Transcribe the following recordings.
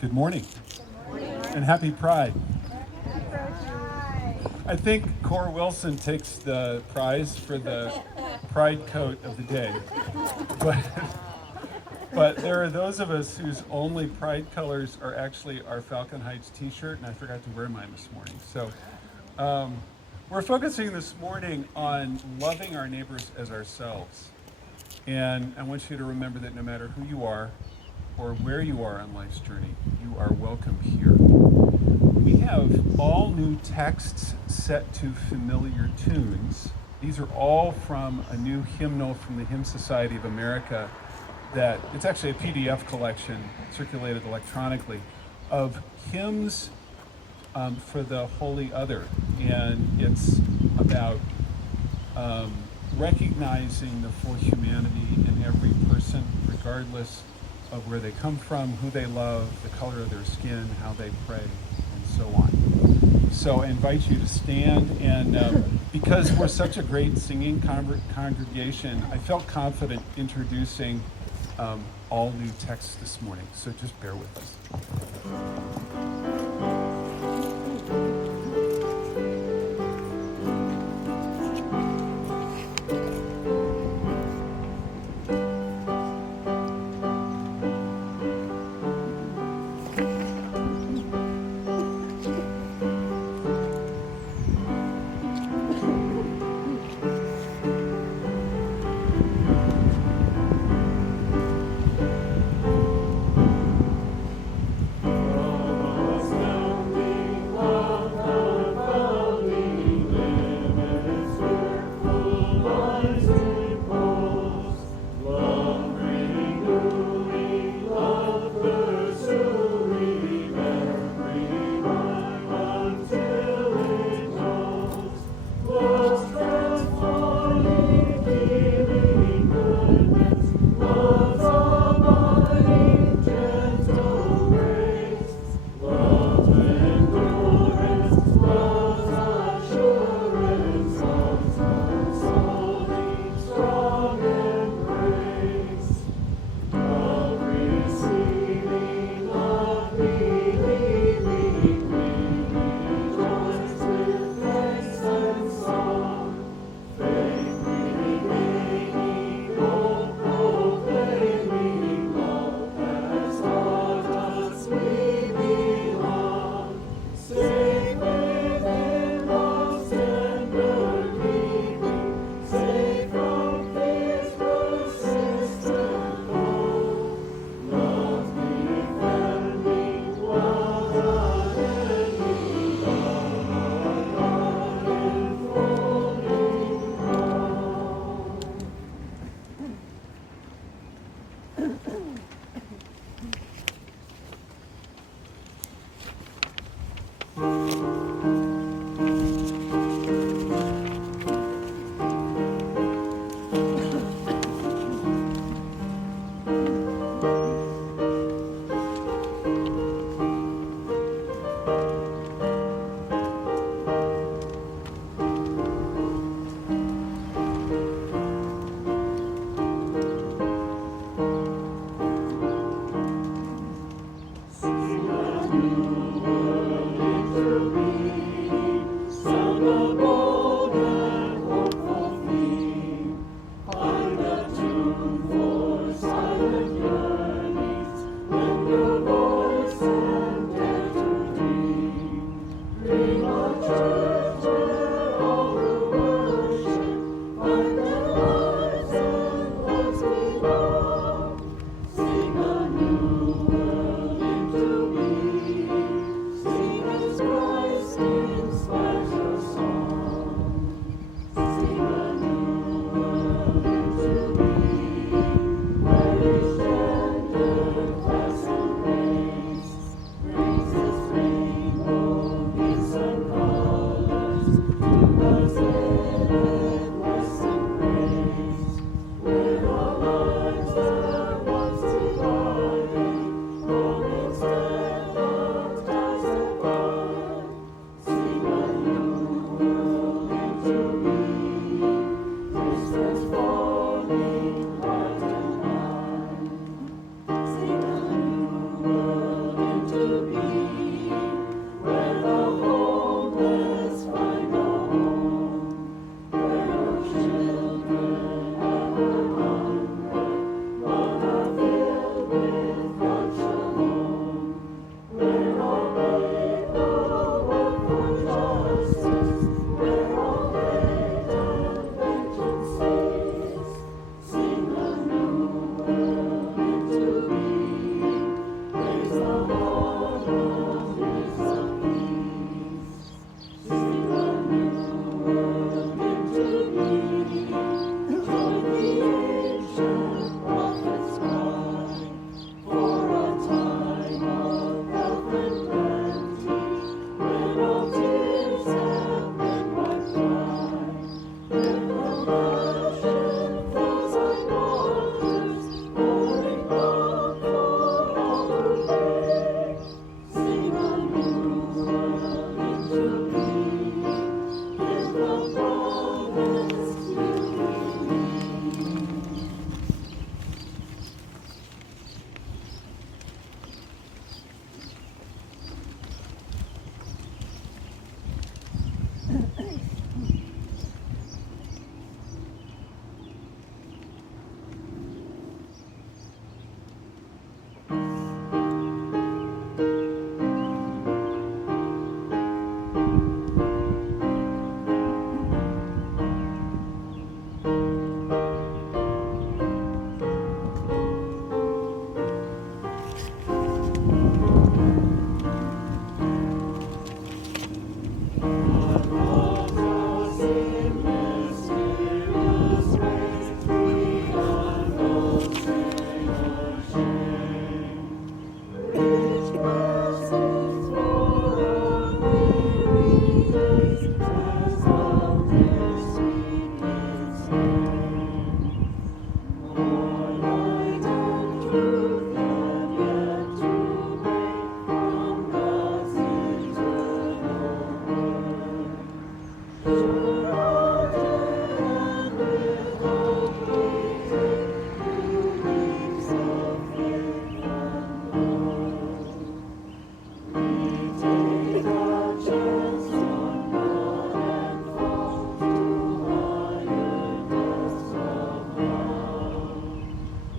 Good morning and happy Pride. I think Cora Wilson takes the prize for the pride coat of the day. But, but there are those of us whose only pride colors are actually our Falcon Heights t-shirt, and I forgot to wear mine this morning. So we're focusing this morning on loving our neighbors as ourselves. And I want you to remember that no matter who you are or where you are on life's journey, you are welcome here. We have all new texts set to familiar tunes. These are all from a new hymnal from the Hymn Society of America that it's actually a PDF collection circulated electronically of hymns for the Holy Other. And it's about recognizing the full humanity in every person, regardless of where they come from, who they love, the color of their skin, how they pray, and so on. So I invite you to stand, and because we're such a great singing congregation, I felt confident introducing all new texts this morning, so just bear with us.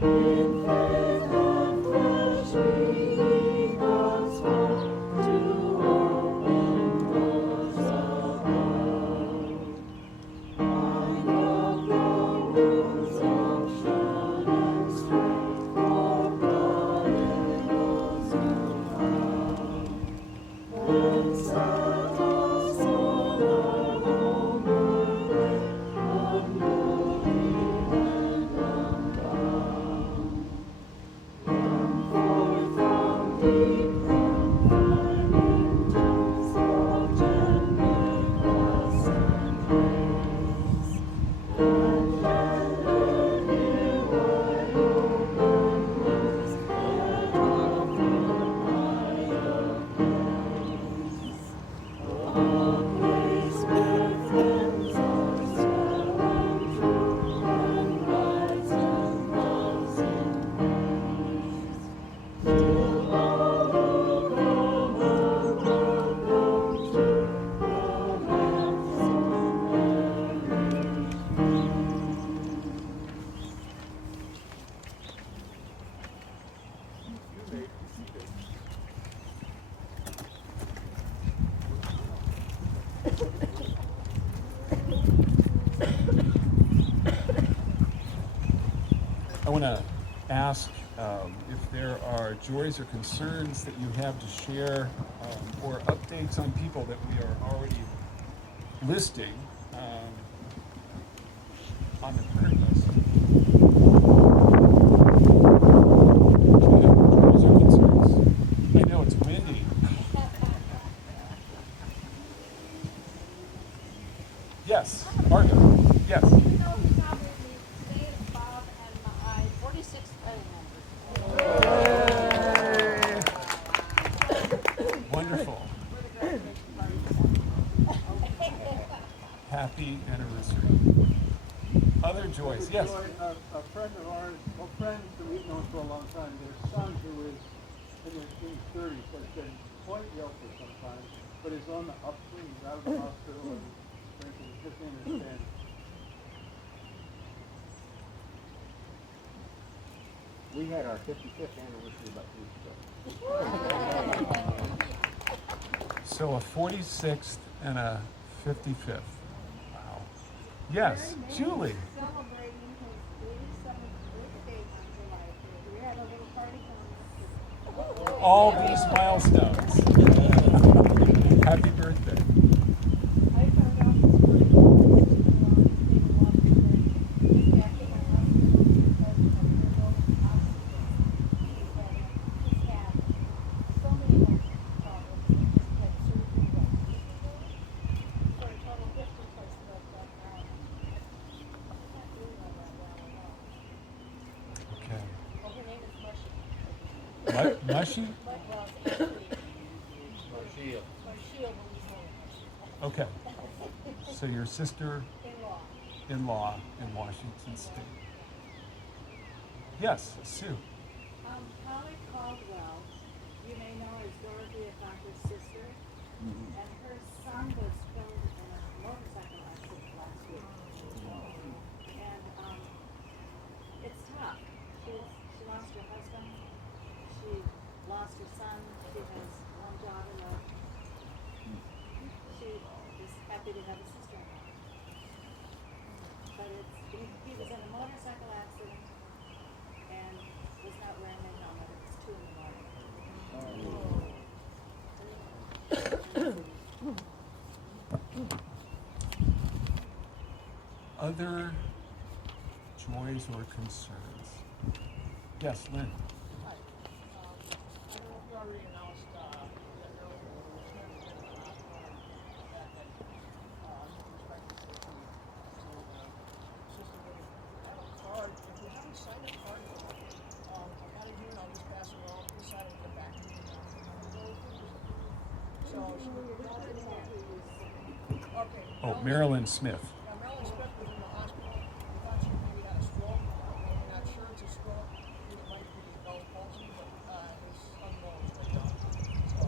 I want to ask if there are joys or concerns that you have to share, or updates on people that we are already listing on the current list. Do you have joys or concerns? I know it's windy. Yes, Martha. Yes. Wonderful. Happy anniversary. Other joys, yes. A friend of ours, well, friends that we've known for a long time, their son who is in his 30s has been quite ill for some time, but is on the upswing. He's out of the hospital and drinking. His name is Ben. We had our 55th anniversary about 2 weeks ago. So a 46th and a 55th. Wow. Yes, Julie. Celebrating his 87th birthday on July 3rd. We had a little party coming up. All these milestones. Happy birthday. I found out this morning he was taking a walk today. He's back in the hospital because of neuro oxygen. He's had so many health problems. He just had surgery for a total hip replacement, but he's not doing all that well at all. Okay. Well, her name is Mushy. Mushy? But, well, it's Ashley. Or Shield when he's home. Okay. So your In-law. sister-in-law in Washington State. Yes, Sue. Holly Caldwell, you may know as Dorothy Ivanka's sister, and her son was killed in a motorcycle accident last week. And it's tough. She lost her husband, she lost her son, she has one daughter. She is happy to have a sister-in-law. But he was in a motorcycle accident and was not wearing a helmet. It was 2 in the morning. Other joys or concerns? Yes, Lynn. Hi. I don't know if you already announced that earlier, but we're going to get an hospital back at perspective safety. So the system would have a card. If you haven't signed a card yet, I got it here and I'll just pass it around. Decide to get back to you. So she would okay. Oh, Marilyn Smith. Marilyn Smith was in the hospital. We thought she maybe had a stroke. We're not sure it's a stroke. It might be Bell's palsy, but it's unknown right now. So,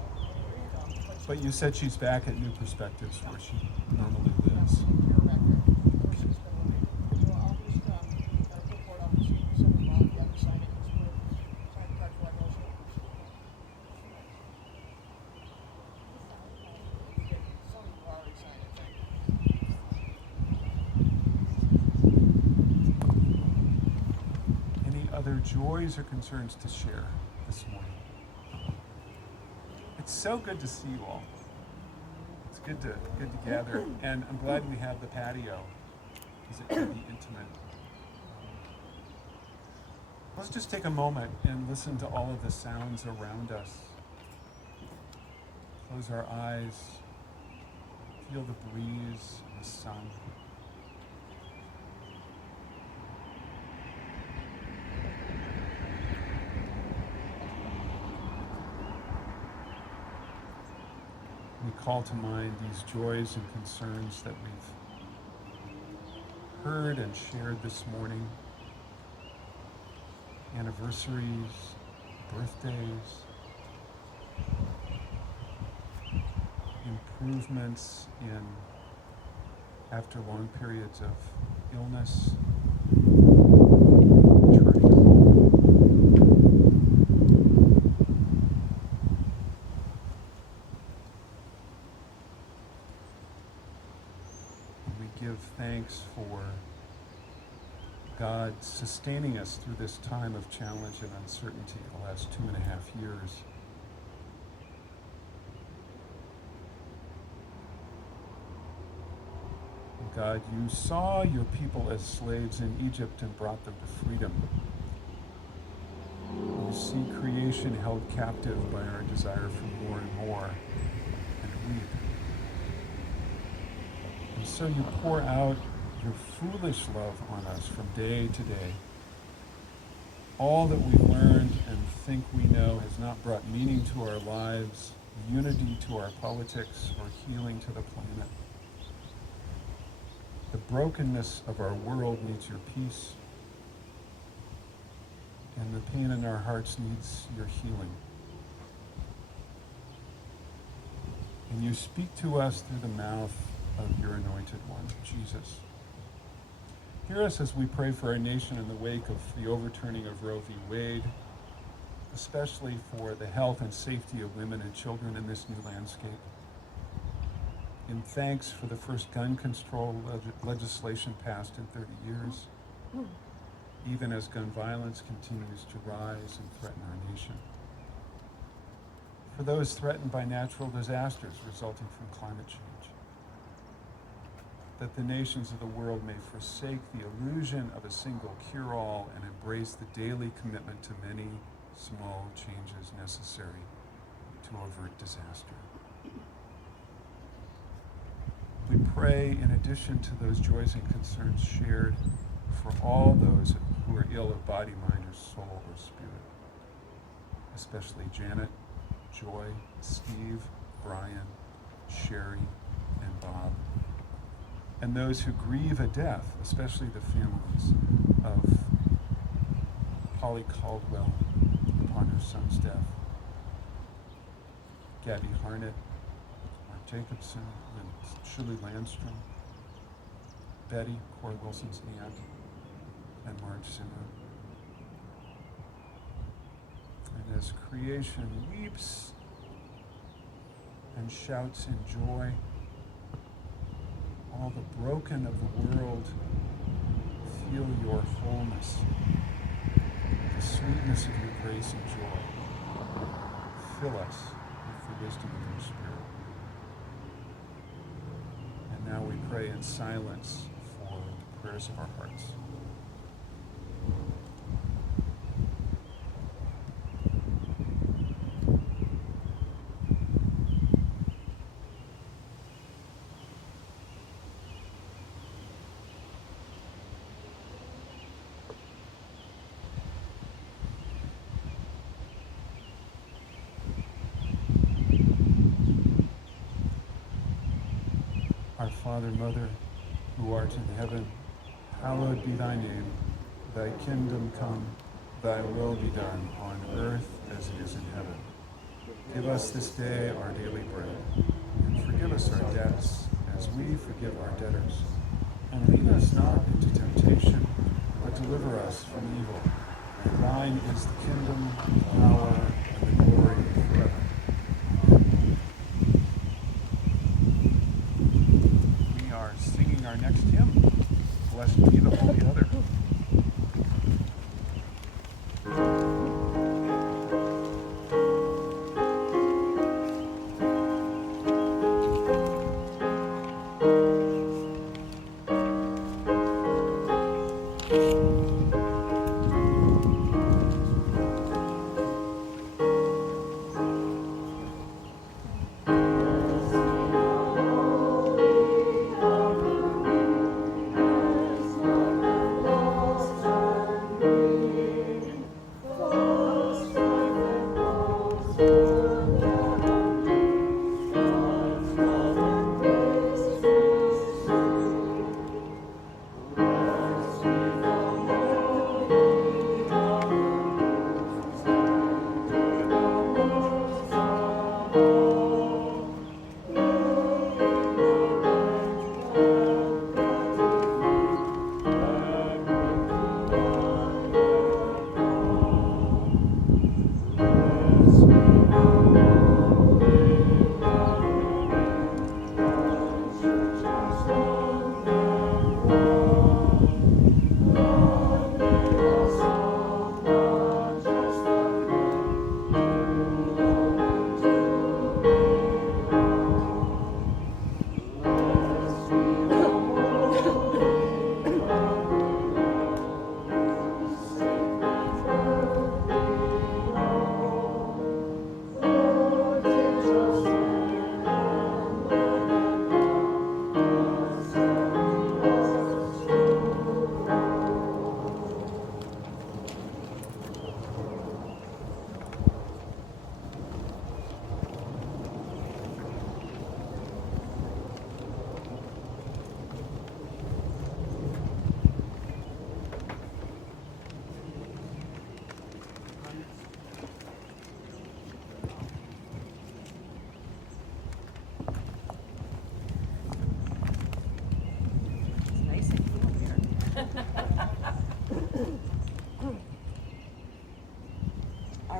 But you said she's back at New Perspectives where she normally lives. we're back there. Of course, it's been a week. So I'll just report out and send them out the other side. other joys or concerns to share this morning? It's so good to see you all. It's good to gather, and I'm glad we have the patio because it can be intimate. Let's just take a moment and listen to all of the sounds around us. Close our eyes, feel the breeze and the sun. We call to mind these joys and concerns that we've heard and shared this morning. Anniversaries, birthdays, improvements in after long periods of illness, returning home. We give thanks for God sustaining us through this time of challenge and uncertainty the last 2.5 years. God, you saw your people as slaves in Egypt and brought them to freedom. You see creation held captive by our desire for more and more, and weep. And so you pour out your foolish love on us from day to day. All that we've learned and think we know has not brought meaning to our lives, unity to our politics, or healing to the planet. The brokenness of our world needs your peace, and the pain in our hearts needs your healing. And you speak to us through the mouth of your anointed one, Jesus. Hear us as we pray for our nation in the wake of the overturning of Roe v. Wade, especially for the health and safety of women and children in this new landscape. In thanks for the first gun control legislation passed in 30 years, even as gun violence continues to rise and threaten our nation. For those threatened by natural disasters resulting from climate change, that the nations of the world may forsake the illusion of a single cure-all and embrace the daily commitment to many small changes necessary to avert disaster. We pray, in addition to those joys and concerns shared, for all those who are ill of body, mind, or soul, or spirit, especially Janet, Joy, Steve, Brian, Sherry, and Bob, and those who grieve a death, especially the families of Polly Caldwell upon her son's death, Gabby Harnett, Mark Jacobson, and Shirley Landstrom, Betty, Cora Wilson's aunt, and Marge Zimmer. And as creation weeps and shouts in joy, all the broken of the world feel your wholeness, the sweetness of your grace and joy. Fill us with the wisdom of your Spirit. And now we pray in silence for the prayers of our hearts. Our Father, Mother, who art in heaven, hallowed be thy name. Thy kingdom come, thy will be done, on earth as it is in heaven. Give us this day our daily bread, and forgive us our debts as we forgive our debtors. And lead us not into temptation, but deliver us from evil. For thine is the kingdom, the power, and the glory forever. Singing our next hymn, Blessed Be the Holy Other.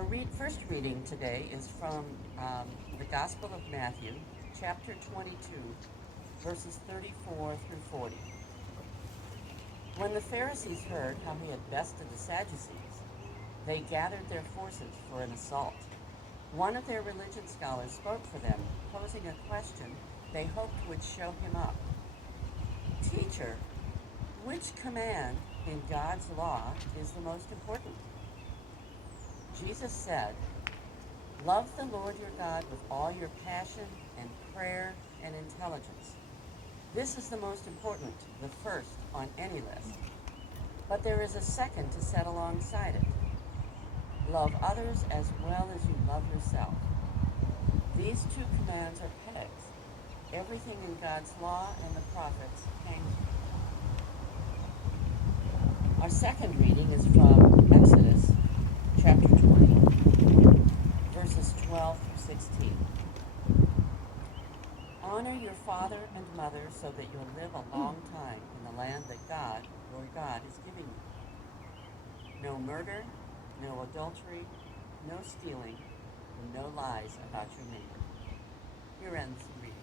Our first reading today is from the Gospel of Matthew, chapter 22, verses 34 through 40. When the Pharisees heard how he had bested the Sadducees, they gathered their forces for an assault. One of their religion scholars spoke for them, posing a question they hoped would show him up. Teacher, which command in God's law is the most important? Jesus said, love the Lord your God with all your passion and prayer and intelligence. This is the most important, the first on any list. But there is a second to set alongside it. Love others as well as you love yourself. These two commands are pegs. Everything in God's law and the prophets hangs. Our second reading is from Exodus chapter 20, verses 12 through 16. Honor your father and mother so that you'll live a long time in the land that God, your God, is giving you. No murder, no adultery, no stealing, and no lies about your neighbor. Here ends the reading.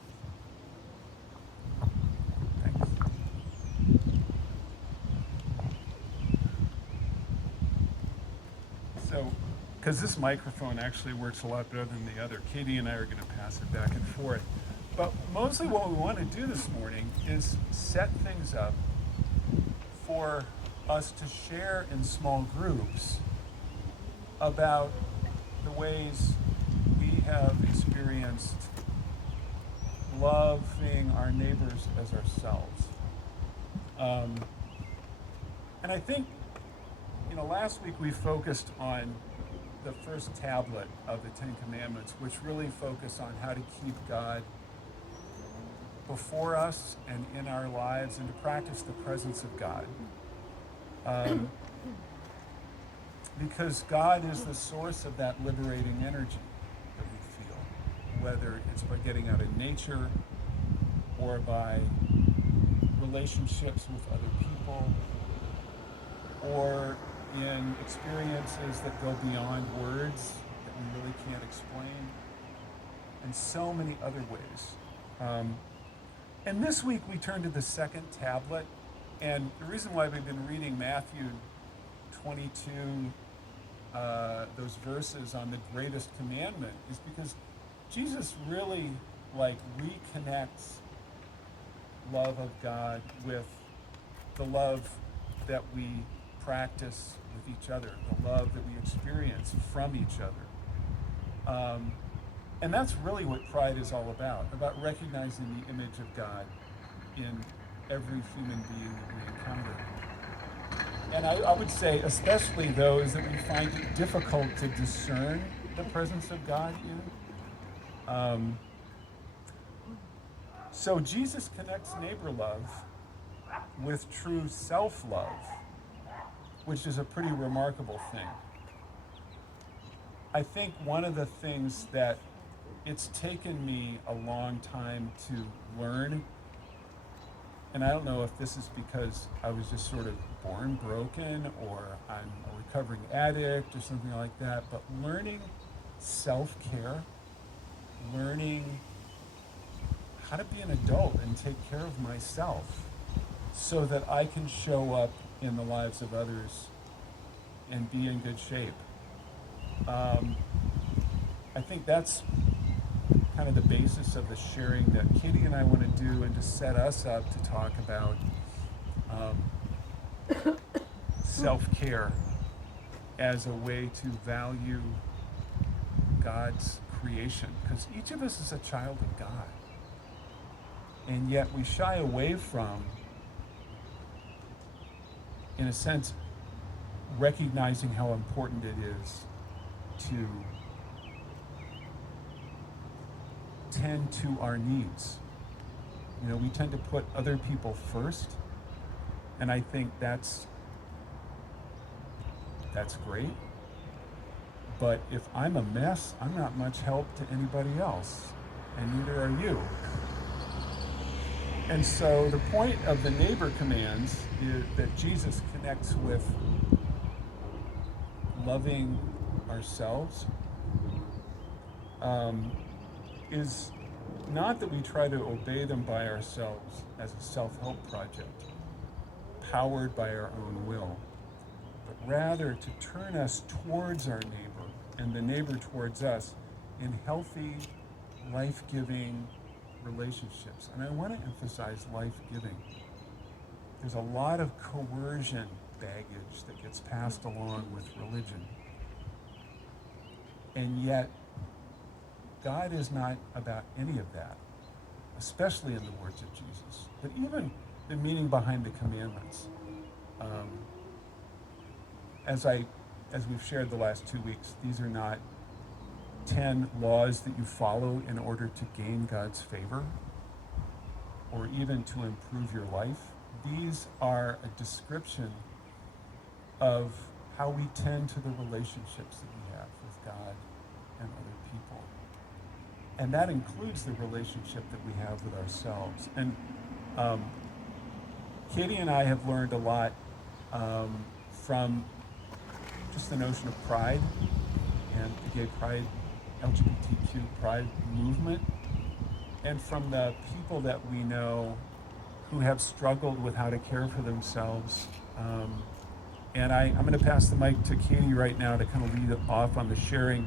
So, because this microphone actually works a lot better than the other, Katie and I are going to pass it back and forth. But mostly what we want to do this morning is set things up for us to share in small groups about the ways we have experienced loving our neighbors as ourselves. And I think, last week we focused on the first tablet of the Ten Commandments, which really focus on how to keep God before us and in our lives and to practice the presence of God. Because God is the source of that liberating energy that we feel, whether it's by getting out in nature or by relationships with other people or in experiences that go beyond words that we really can't explain, and so many other ways. And this week we turn to the second tablet, and the reason why we've been reading Matthew 22, those verses on the greatest commandment, is because Jesus really reconnects love of God with the love that we practice with each other, the love that we experience from each other. And that's really what Pride is all about recognizing the image of God in every human being that we encounter. And I would say especially those that we find it difficult to discern the presence of God in. So Jesus connects neighbor love with true self-love, which is a pretty remarkable thing. I think one of the things that it's taken me a long time to learn, and I don't know if this is because I was just sort of born broken or I'm a recovering addict or something like that, but learning self-care, learning how to be an adult and take care of myself so that I can show up in the lives of others and be in good shape. I think that's kind of the basis of the sharing that Katie and I want to do, and to set us up to talk about self-care as a way to value God's creation, because each of us is a child of God, and yet we shy away from, in a sense, recognizing how important it is to tend to our needs. We tend to put other people first, and I think that's great. But if I'm a mess, I'm not much help to anybody else, and neither are you. And so the point of the neighbor commands is that Jesus connects with loving ourselves is not that we try to obey them by ourselves as a self-help project, powered by our own will, but rather to turn us towards our neighbor and the neighbor towards us in healthy, life-giving relationships. And I want to emphasize life-giving. There's a lot of coercion baggage that gets passed along with religion. And yet, God is not about any of that, especially in the words of Jesus, but even the meaning behind the commandments. As we've shared the last 2 weeks, these are not 10 laws that you follow in order to gain God's favor or even to improve your life. These are a description of how we tend to the relationships that we have with God and other people. And that includes the relationship that we have with ourselves. And Katie and I have learned a lot from just the notion of pride and the gay pride, LGBTQ pride movement, and from the people that we know who have struggled with how to care for themselves. And I'm going to pass the mic to Katie right now to kind of lead it off on the sharing,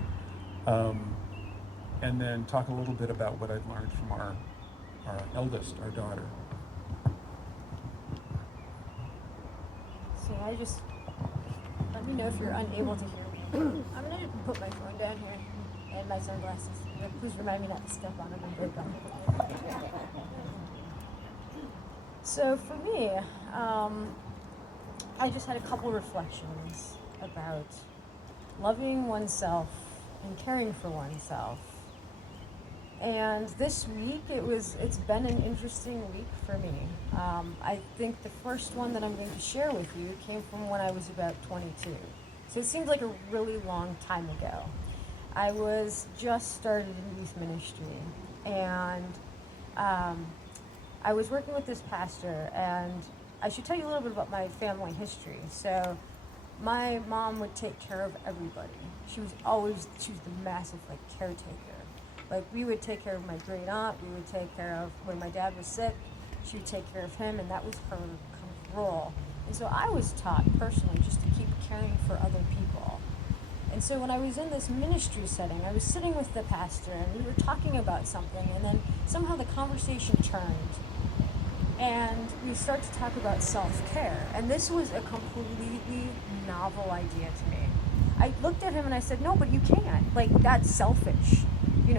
and then talk a little bit about what I've learned from our eldest, our daughter. So let me know if you're unable to hear me. I'm gonna put my phone down here and my sunglasses. Please remind me not to step on them and break them. So for me, I just had a couple reflections about loving oneself and caring for oneself. And this week, it's been an interesting week for me. I think the first one that I'm going to share with you came from when I was about 22. So it seems like a really long time ago. I was just started in youth ministry, and I was working with this pastor, and I should tell you a little bit about my family history. So my mom would take care of everybody. She was the massive caretaker. We would take care of my great aunt. We would take care of, when my dad was sick, she would take care of him, and that was her kind of role. And so I was taught personally just to keep caring for other people. And so when I was in this ministry setting, I was sitting with the pastor, and we were talking about something, and then somehow the conversation turned, and we started to talk about self-care. And this was a completely novel idea to me. I looked at him and I said, no, but you can't. That's selfish.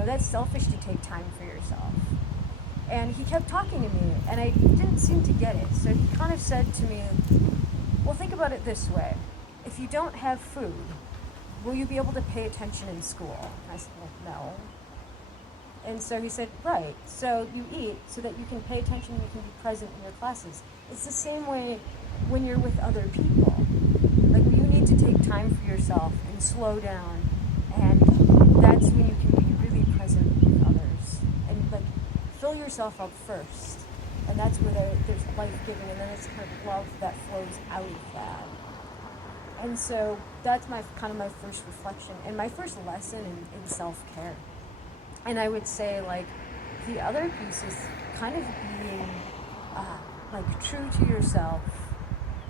That's selfish to take time for yourself. And he kept talking to me, and I didn't seem to get it. So he kind of said to me, well, think about it this way. If you don't have food, will you be able to pay attention in school? I said, well, no. And so he said, right, so you eat so that you can pay attention and you can be present in your classes. It's the same way when you're with other people. You need to take time for yourself and slow down, and that's when you can be really present with others. And fill yourself up first, and that's where there's life-giving, and then it's kind of love that flows out of that. And so that's my first reflection and my first lesson in self-care. And I would say the other piece is kind of being true to yourself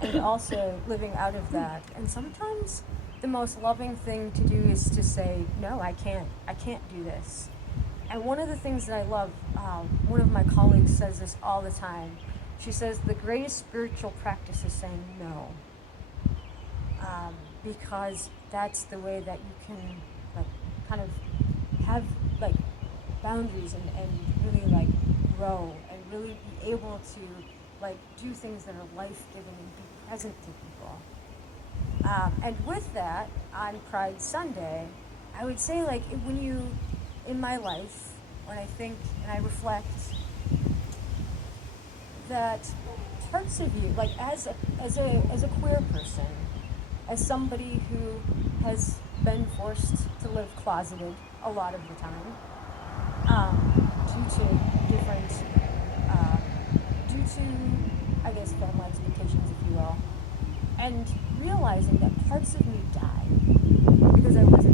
and also living out of that. And sometimes the most loving thing to do is to say, no, I can't do this. And one of the things that I love, one of my colleagues says this all the time. She says the greatest spiritual practice is saying no. Because that's the way that you can kind of have boundaries and really grow and really be able to do things that are life-giving and be present to people. And with that, on Pride Sunday, I would say in my life, when I think and I reflect, that parts of you, as a queer person, as somebody who has been forced to live closeted a lot of the time, due to I guess family expectations, if you will, and realizing that parts of me died because I wasn't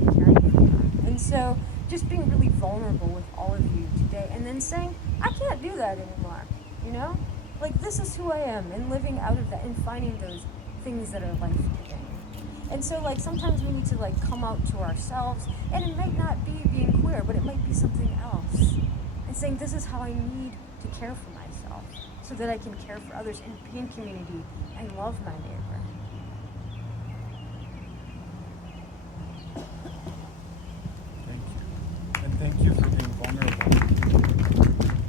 So just being really vulnerable with all of you today, and then saying, I can't do that anymore, you know? Like, this is who I am, and living out of that, and finding those things that are life-giving. And so, like, sometimes we need to, like, come out to ourselves, and it might not be being queer, but it might be something else. And saying, this is how I need to care for myself, so that I can care for others and be in community and love my neighbor. Thank you. And thank you for being vulnerable.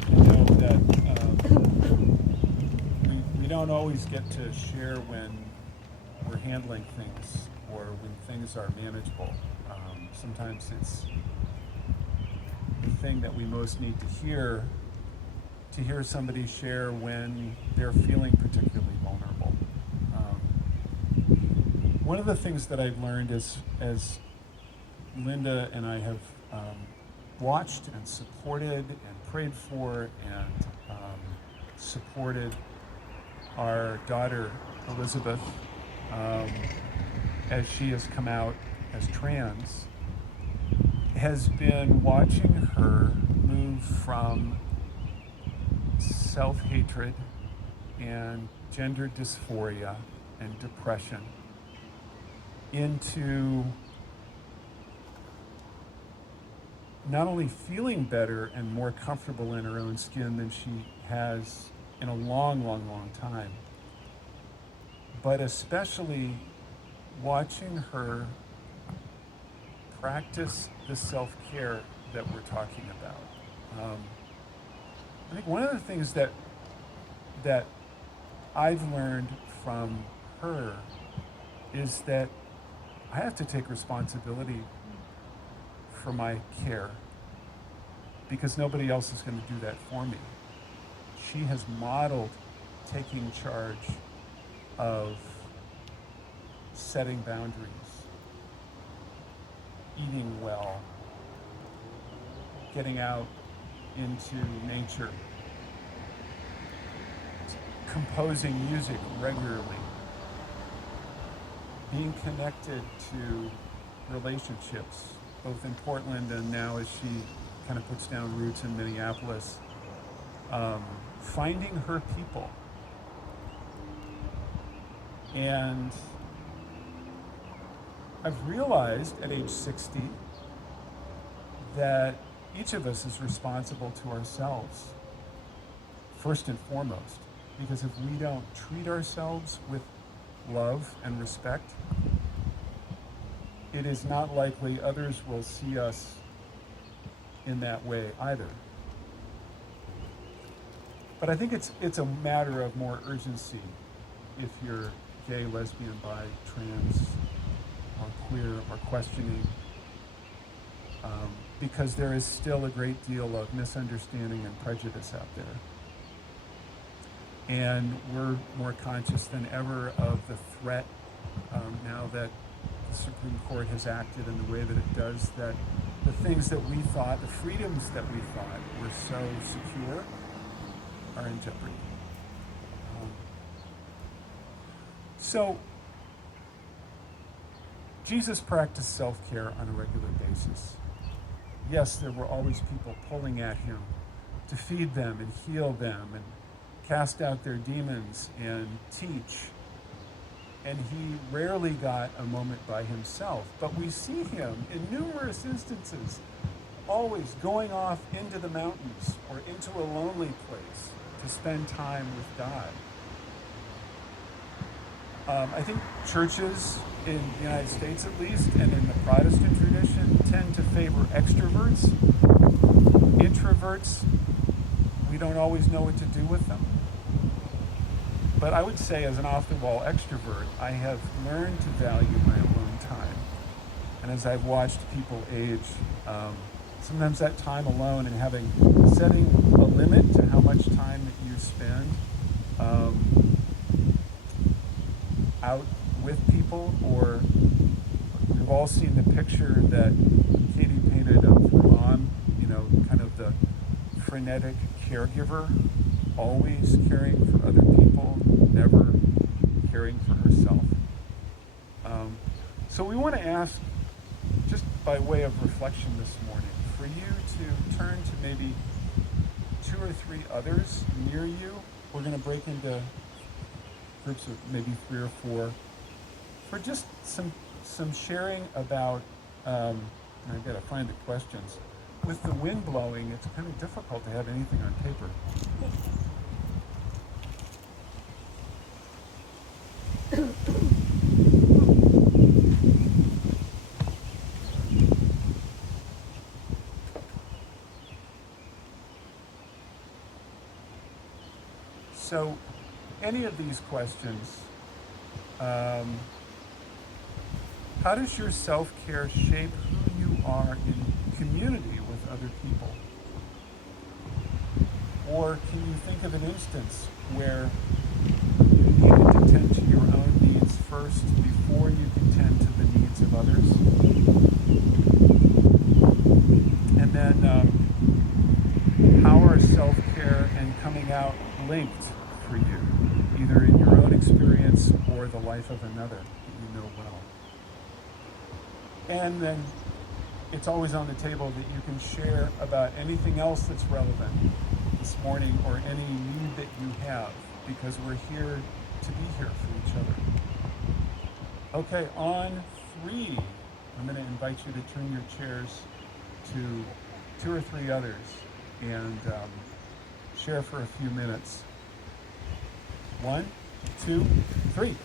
I know that we don't always get to share when we're handling things or when things are manageable. Sometimes it's the thing that we most need to hear somebody share when they're feeling particularly vulnerable. One of the things that I've learned is, as Linda and I have watched and supported and prayed for and supported our daughter Elizabeth as she has come out as trans, has been watching her move from self-hatred and gender dysphoria and depression into not only feeling better and more comfortable in her own skin than she has in a long, long, long time, but especially watching her practice the self-care that we're talking about. I think one of the things that I've learned from her is that I have to take responsibility for my care, because nobody else is going to do that for me. She has modeled taking charge of setting boundaries, eating well, getting out into nature, composing music regularly, being connected to relationships, both in Portland and now as she kind of puts down roots in Minneapolis, finding her people. And I've realized at age 60 that each of us is responsible to ourselves, first and foremost, because if we don't treat ourselves with love and respect, it is not likely others will see us in that way either. But I think it's a matter of more urgency if you're gay, lesbian, bi, trans, or queer, or questioning, because there is still a great deal of misunderstanding and prejudice out there. And we're more conscious than ever of the threat now that the Supreme Court has acted in the way that it does, that the things that we thought, the freedoms that we thought were so secure, are in jeopardy. So, Jesus practiced self-care on a regular basis. Yes, there were always people pulling at him to feed them and heal them and cast out their demons and teach. And he rarely got a moment by himself. But we see him in numerous instances always going off into the mountains or into a lonely place to spend time with God. I think churches in the United States, at least, and in the Protestant tradition, tend to favor extroverts. Introverts, we don't always know what to do with them. But I would say, as an off-the-wall extrovert, I have learned to value my alone time. And as I've watched people age, sometimes that time alone and setting a limit to how much time that you spend out with people, or we've all seen the picture that Katie painted of her mom, kind of the frenetic caregiver, always caring for other people, never caring for herself. So we want to ask just a by way of reflection this morning, for you to turn to maybe 2 or 3 others near you. We're going to break into groups of maybe 3 or 4 for just some sharing about. I've got to find the questions. With the wind blowing, it's kind of difficult to have anything on paper. So, any of these questions, how does your self-care shape who you are in community with other people? Or can you think of an instance where you needed to tend to your own needs first before you can tend to the needs of others? And then, how are self-care and coming out linked for you, either in your own experience or the life of another that you know well? And then it's always on the table that you can share about anything else that's relevant this morning or any need that you have, because we're here to be here for each other. Okay, on 3, I'm going to invite you to turn your chairs to 2 or 3 others and share for a few minutes. 1, 2, 3.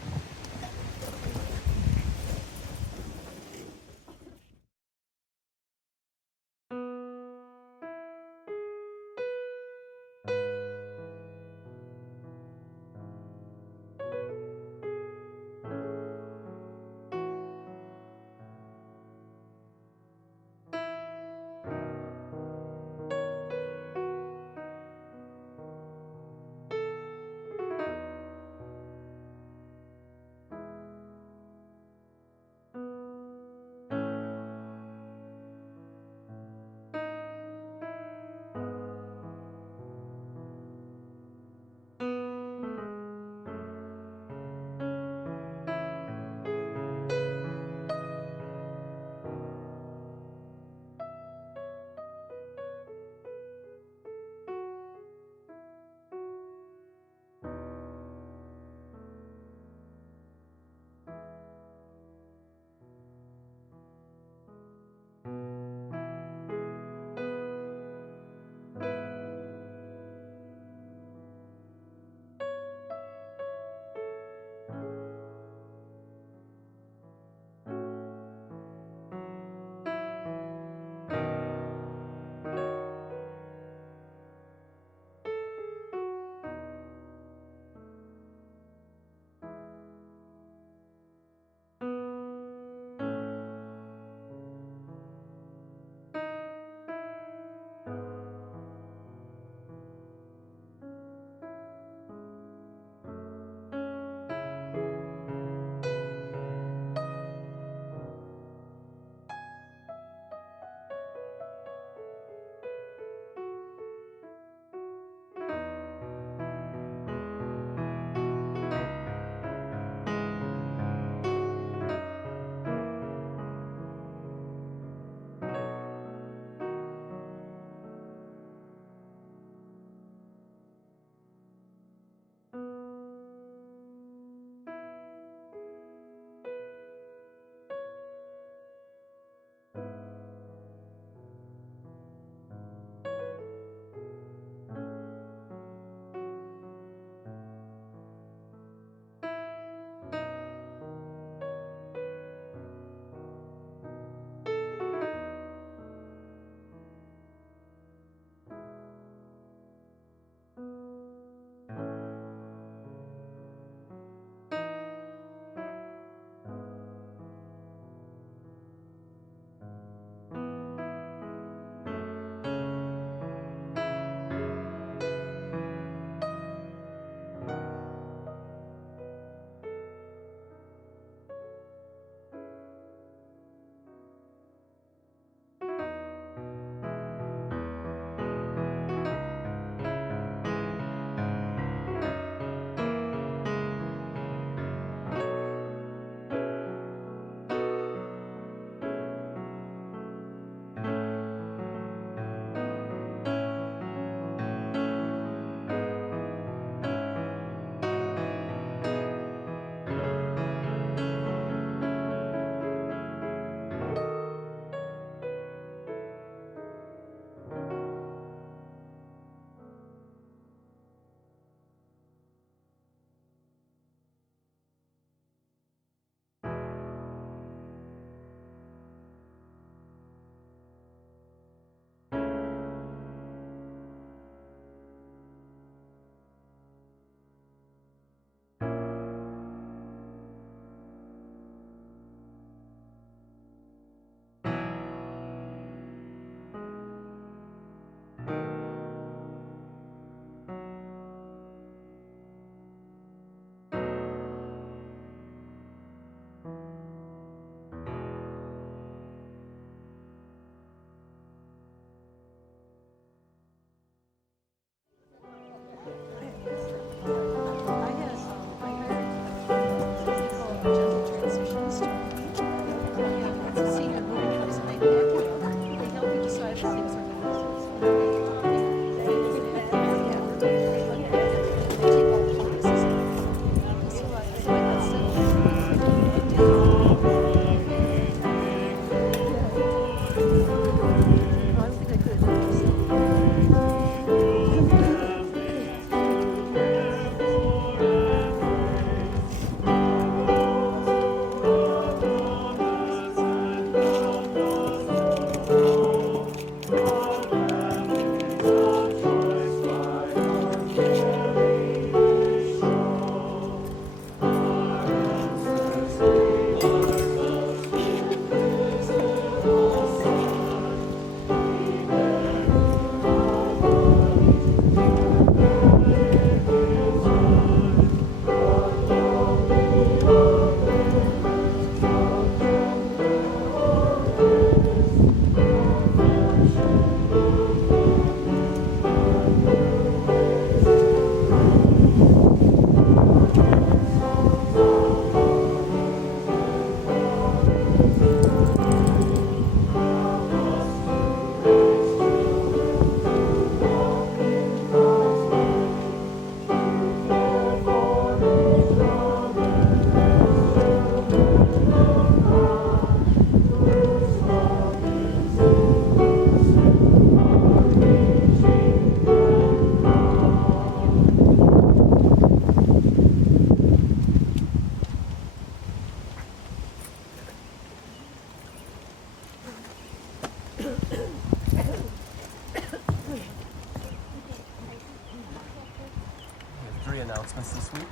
announcements this week.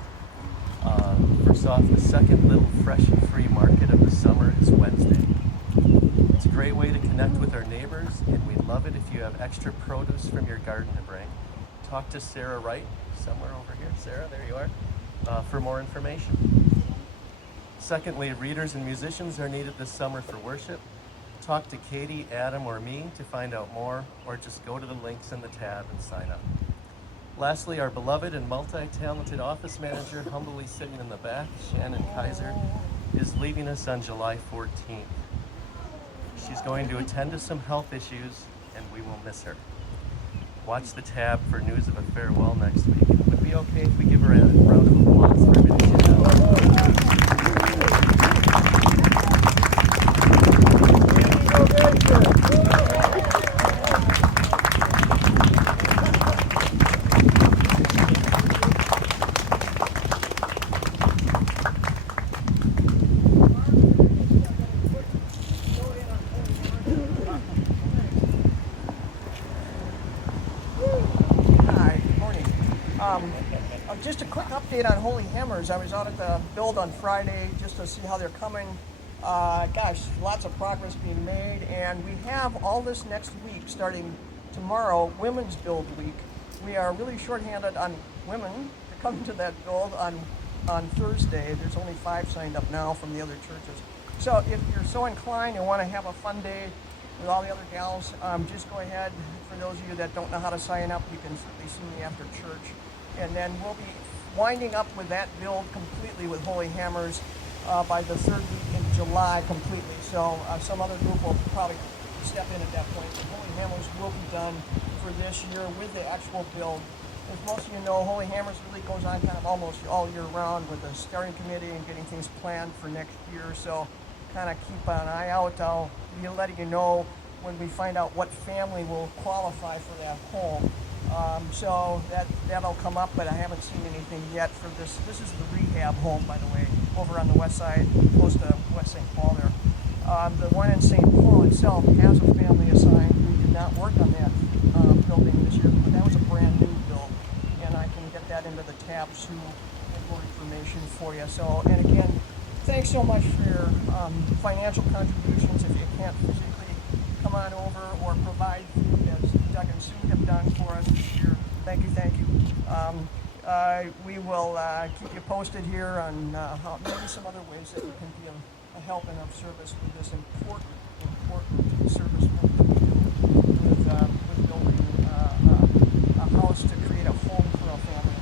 First off, the second little fresh and free market of the summer is Wednesday. It's a great way to connect with our neighbors, and we'd love it if you have extra produce from your garden to bring. Talk to Sarah Wright, somewhere over here. Sarah, there you are, for more information. Secondly, readers and musicians are needed this summer for worship. Talk to Katie, Adam, or me to find out more, or just go to the links in the tab and sign up. Lastly, our beloved and multi-talented office manager, humbly sitting in the back, Shannon Kaiser, is leaving us on July 14th. She's going to attend to some health issues, and we will miss her. Watch the tab for news of a farewell next week. And would it be okay if we give her a round of applause for everything she's done? Hi, good morning. Just a quick update on Holy Hammers. I was out at the build on Friday just to see how they're coming. Gosh, lots of progress being made, and we have all this next week, starting tomorrow, Women's Build Week. We are really shorthanded on women to come to that build on Thursday. There's only 5 signed up now from the other churches. So if you're so inclined and want to have a fun day with all the other gals, just go ahead. For those of you that don't know how to sign up, you can certainly see me after church. And then we'll be winding up with that build completely with Holy Hammers by the 3rd week in July completely. So some other group will probably step in at that point. But Holy Hammers will be done for this year with the actual build. As most of you know, Holy Hammers really goes on kind of almost all year round with the steering committee and getting things planned for next year. So kind of keep an eye out. I'll be letting you know when we find out what family will qualify for that home. So that'll come up, but I haven't seen anything yet for this. This is the rehab home, by the way, over on the west side, close to West St. Paul there. The one in St. Paul itself has a family assigned. We did not work on that building this year, but that was a brand new build, and I can get that into the tab soon and more information for you. So, and again, thanks so much for your financial contributions. If you can't physically come on over or provide food, as Doug and Sue have done for us this year, thank you, thank you. We will keep you posted here on how maybe some other ways that you can be a help and of service with this important service work that we do with building a house to create a home for a family.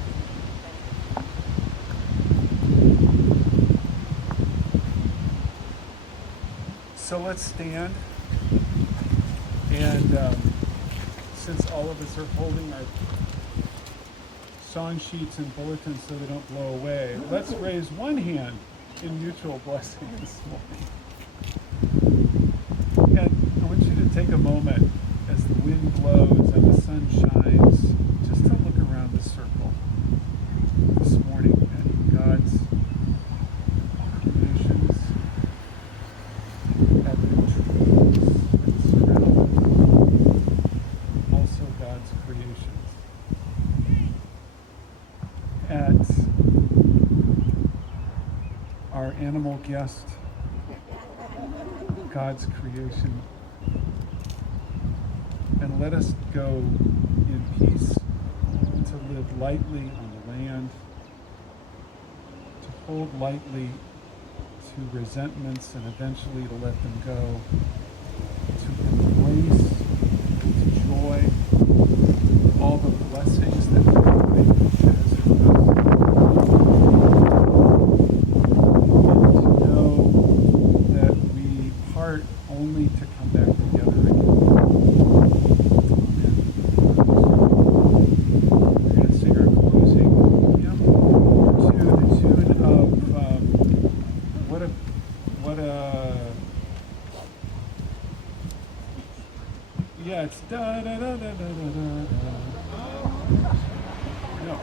So let's stand, and since all of us are holding our song sheets and bulletins so they don't blow away, let's raise one hand in mutual blessing this morning. And I want you to take a moment as the wind blows and the sun shines, just to look around the circle this morning at God's creations, at the trees that surround us, also God's creations, at our animal guest, God's creation, and let us go in peace to live lightly on the land, to hold lightly to resentments and eventually to let them go, to embrace with joy all the blessings that God has for us, and to know that we part only to come back together again. Amen. We're going to sing our closing hymn to the tune of yeah, it's da da da da da da da. No.